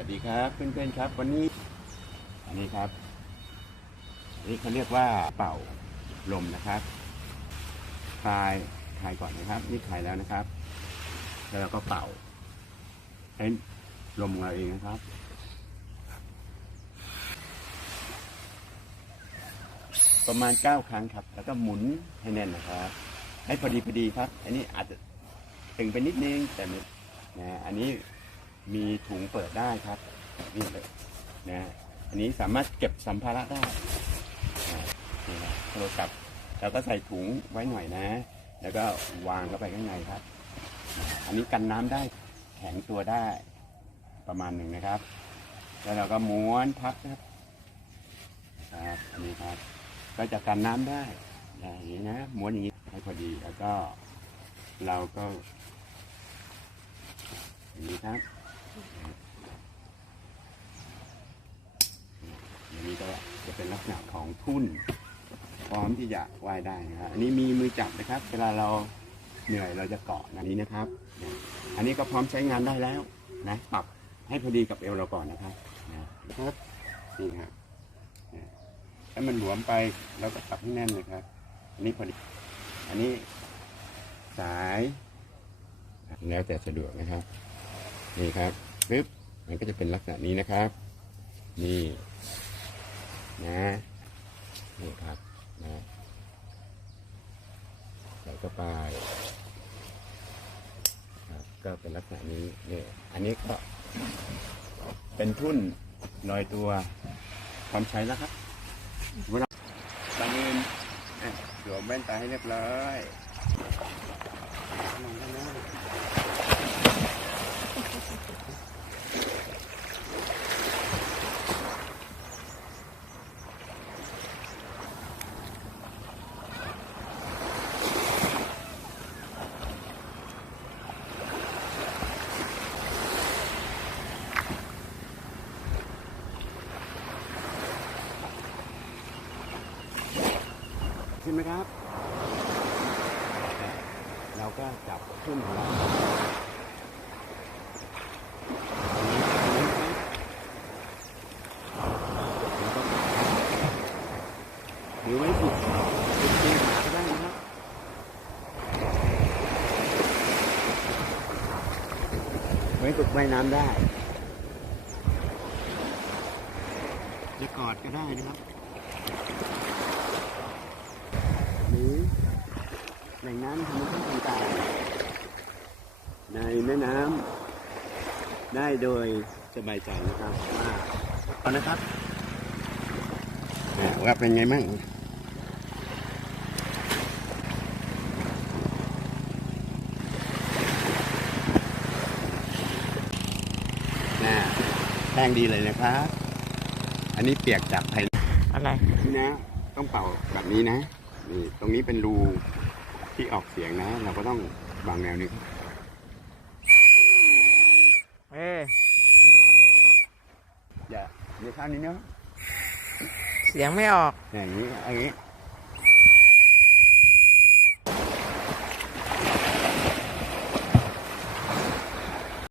วัสดีครับเพื่อนๆครับ วันนี้อันนี้ครับอันนี่เขาเรียกว่าเป่าลมนะครับคลายคลายก่อนนะครับ นี่คลายแล้วนะครับ แล้วเราก็เป่าให้ลมของเราเองนะครับประมาณเก้าครั้งครับ แล้วก็หมุนให้แน่นนะครับ ให้พอดีพอดีครับ อันนี้อาจจะตึงไปนิดนึงแต่นะอันนี้ มีถุงเปิดได้ครับนี่เลยนะอันนี้สามารถเก็บสัมภาระได้นะนี่ครับโทรศัพท์เราก็ใส่ถุงไว้หน่อยนะ แล้วก็วางเข้าไปข้างในครับ อันนี้กันน้ำได้แข็งตัวได้ประมาณหนึ่งนะครับ แล้วเราก็ม้วนพับนะครับครับอันนี้ครับ ก็จะกันน้ำได้อย่างนี้นะม้วนอย่างนี้ให้พอดีแล้วก็เราก็อย่างนี้ครับ อย่างนี้ก็จะเป็นลักษณะของทุ่นพร้อมที่จะว่ายได้นะครับอันนี้มีมือจับนะครับ เวลาเราเหนื่อยเราจะเกาะอันนี้นะครับ อันนี้ก็พร้อมใช้งานได้แล้วนะปรับให้พอดีกับเอวเราก่อนนะครับนะครับนี่ครับถ้ามันหลวมไปเราก็ปรับให้แน่นเลยครับ อันนี้พอดี อันนี้สาย แล้วแต่สะดวกนะครับ นี่ครับปึ๊บมันก็จะเป็นลักษณะนี้นะครับ นี่นะนี่ครับนะใส่เข้าไปครับก็เป็นลักษณะนี้นี่อันนี้ก็เป็นทุ่นลอยตัวพร้อมใช้แล้วครับเวลาบางเงินอะสวมแว่นตาให้เรียบร้อยลองได้นะ ขึ้นไหมครับ เราก็จับขึ้นของเราหรือไว้ฝึกฝึกเองหาก็ได้นะครับไว้ฝึกว่ายน้ำได้ จะกอดก็ได้นะครับ หรือแหล่งน้ำธรรมชาติต่างๆในแม่น้ำได้โดยสบายใจนะครับว่าเอานะครับอ่าว่าเป็นไงมั่งน่าแป้งดีเลยนะครับ อันนี้เปียกจากภายอะไร นี่นะ ต้องเป่าแบบนี้นะ นี่ตรงนี้เป็นรูที่ออกเสียงนะ เราก็ต้องวางแนวนี้ครับเอ้ยอย่าอย่าข้างนี้เนาะเสียงไม่ออกอย่างนี้อย่างนี้